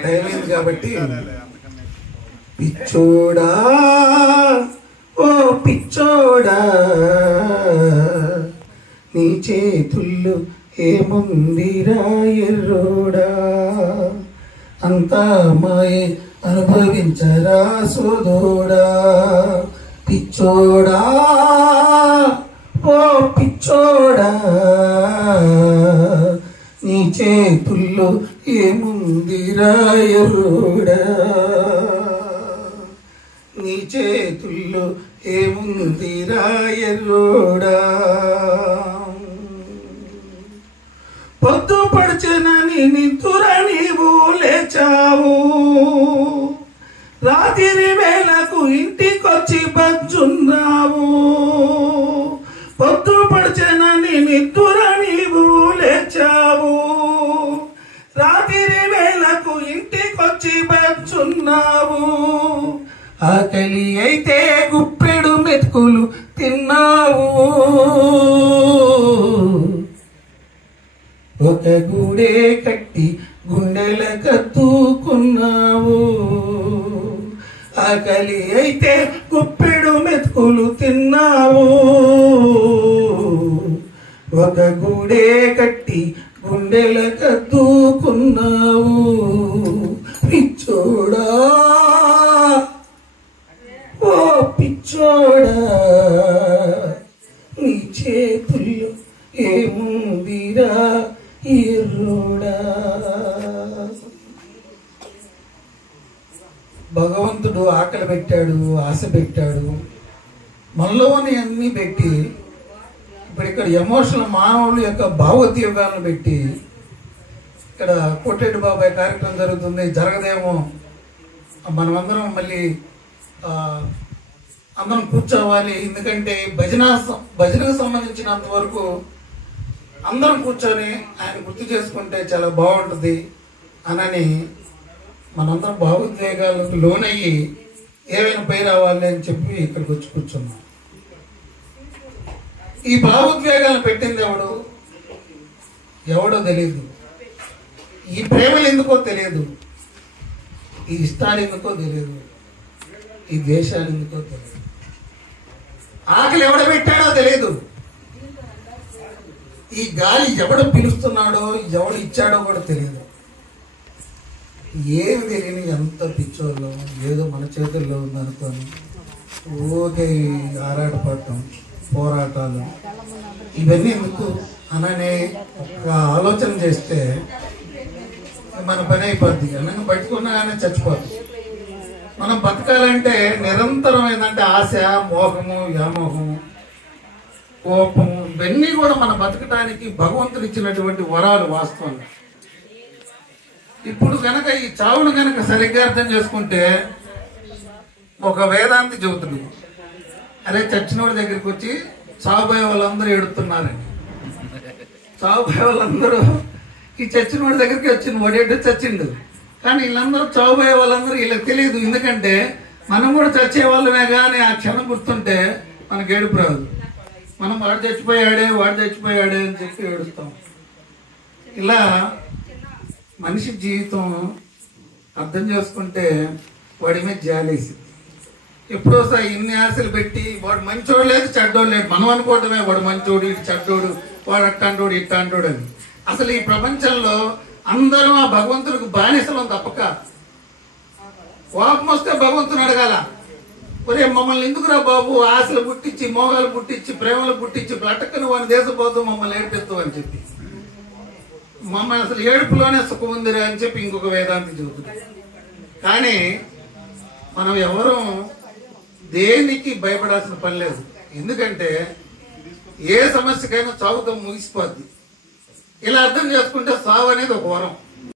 దయమైంది కాబట్టి పిచ్చోడా ఓ పిచ్చోడా నీ చేతుల్లో ఏముందిరా ఎర్రోడా అంతా మాయే అనుభవించరా సోదోడా పిచ్చోడా ఓ పిచ్చోడా నీ చేతుల్లో ఏముందిరా ఎర్రోడా నీ చేతుల్లో ఏముందిరా ఎర్రోడా పొద్దు పడిచెనని నిద్దుర నీవు లేచావు రాత్రి వేళకు ఇంటికొచ్చి బజ్జున్నావు పొద్దు పడిచెనని నిద్దుర నీవు లేచావు రాత్రి వేళకు ఇంటికొచ్చి బజ్జున్నావు ఆకలి అయితే గుప్పెడు మెతుకులు తిన్నావు ఒక గూడే కట్టి గుండెల కత్తుకున్నావు ఆకలి అయితే గుప్పెడు మెతుకులు తిన్నావు ఒక గూడే కట్టి గుండెల కత్తుకున్నావు పిచ్చోడా ఓ పిచ్చోడా నీ చేతుల్లో ఏముందిరా ఎర్రోడా భగవంతుడు ఆకలి పెట్టాడు ఆశ పెట్టాడు మనలోని అన్ని పెట్టి ఇప్పుడు ఇక్కడ ఎమోషనల్ మానవుల యొక్క భావోద్వేగాలను పెట్టి ఇక్కడ కోటరెడ్డి బాబాయ్ కార్యక్రమం జరుగుతుంది జరగదేమో మనమందరం మళ్ళీ అందరం కూర్చోవాలి ఎందుకంటే భజనకు సంబంధించినంత వరకు అందరం కూర్చొని ఆయన గుర్తు చేసుకుంటే చాలా బాగుంటుంది అనని మనందరం భావోద్వేగాలకు లోనయ్యి ఏమైనా పై రావాలి అని చెప్పి ఇక్కడికి వచ్చి కూర్చున్నాం ఈ భావోద్వేగాలను పెట్టింది ఎవడో తెలియదు ఈ ప్రేమలు ఎందుకో తెలియదు ఈ ఇష్టాలు ఎందుకో తెలియదు ఈ ద్వేషాలు ఎందుకో తెలియదు ఆకలి ఎవడ పెట్టాడో తెలియదు ఈ గాలి ఎవడు పిలుస్తున్నాడో ఎవడు ఇచ్చాడో కూడా తెలియదు ఏమి తెలియని ఎంత పిచ్చోళ్ళు ఏదో మన చేతుల్లో ఉందనుకొని ఓకే ఆరాటపడటం పోరాటాలు ఇవన్నీ ఎందుకు అననే ఒక ఆలోచన చేస్తే మన పని అయిపోద్ది అన్నగా బతుకున్నాగానే చచ్చిపోద్ది మనం బతకాలంటే నిరంతరం ఏంటంటే ఆశ మోహము వ్యామోహము కోపము ఇవన్నీ కూడా మనం బతకడానికి భగవంతుడు ఇచ్చినటువంటి వరాలు వాస్తవంగా ఇప్పుడు కనుక ఈ చావును కనుక సరిగ్గా అర్థం చేసుకుంటే ఒక వేదాంతి చెబుతుంది అరే చచ్చినోడి దగ్గరికి వచ్చి చావుపోయే వాళ్ళందరూ ఏడుతున్నారని చావుపోయే వాళ్ళందరూ ఈ చచ్చినోడి దగ్గరికి వచ్చింది వాడేడు చచ్చిండు కానీ వీళ్ళందరూ చావుపోయే వాళ్ళందరూ వీళ్ళకి తెలియదు ఎందుకంటే మనం కూడా చచ్చే వాళ్ళమే కానీ ఆ క్షణం గుర్తుంటే మనకు ఏడుపు రాదు మనం వాడు చచ్చిపోయాడే అని చెప్పి ఏడుస్తాం ఇలా మనిషి జీవితం అర్థం చేసుకుంటే వాడి మీద జాలేసి ఎప్పుడోసారి ఇన్ని ఆశలు పెట్టి వాడు మంచోడు లేదు చెడ్డోడు లేదు మనం అనుకోవటమే వాడు మంచోడు ఇటు చెడ్డోడు వాడు అట్టాంటోడు ఇట్టాంటోడు అని అసలు ఈ ప్రపంచంలో అందరం ఆ భగవంతుడికి బానిసలం తప్పక కోపం వస్తే భగవంతుని అడగాల ఒరే మమ్మల్ని ఎందుకురా బాబు ఆశలు పుట్టించి మోగాలు పుట్టించి ప్రేమలు పుట్టించి బ్లటక్కను వాని దేశపోతూ మమ్మల్ని ఏడిపిస్తావు అని చెప్పి మమ్మల్ని అసలు ఏడుపులోనే సుఖం ఉందిరా అని చెప్పి ఇంకొక వేదాంతి చెబుతుంది కానీ మనం ఎవరూ దేనికి భయపడాల్సిన పని లేదు ఎందుకంటే ఏ సమస్యకైనా చావుతో ముగిసిపోద్ది ఇలా అర్థం చేసుకుంటే సావు అనేది ఒక వరం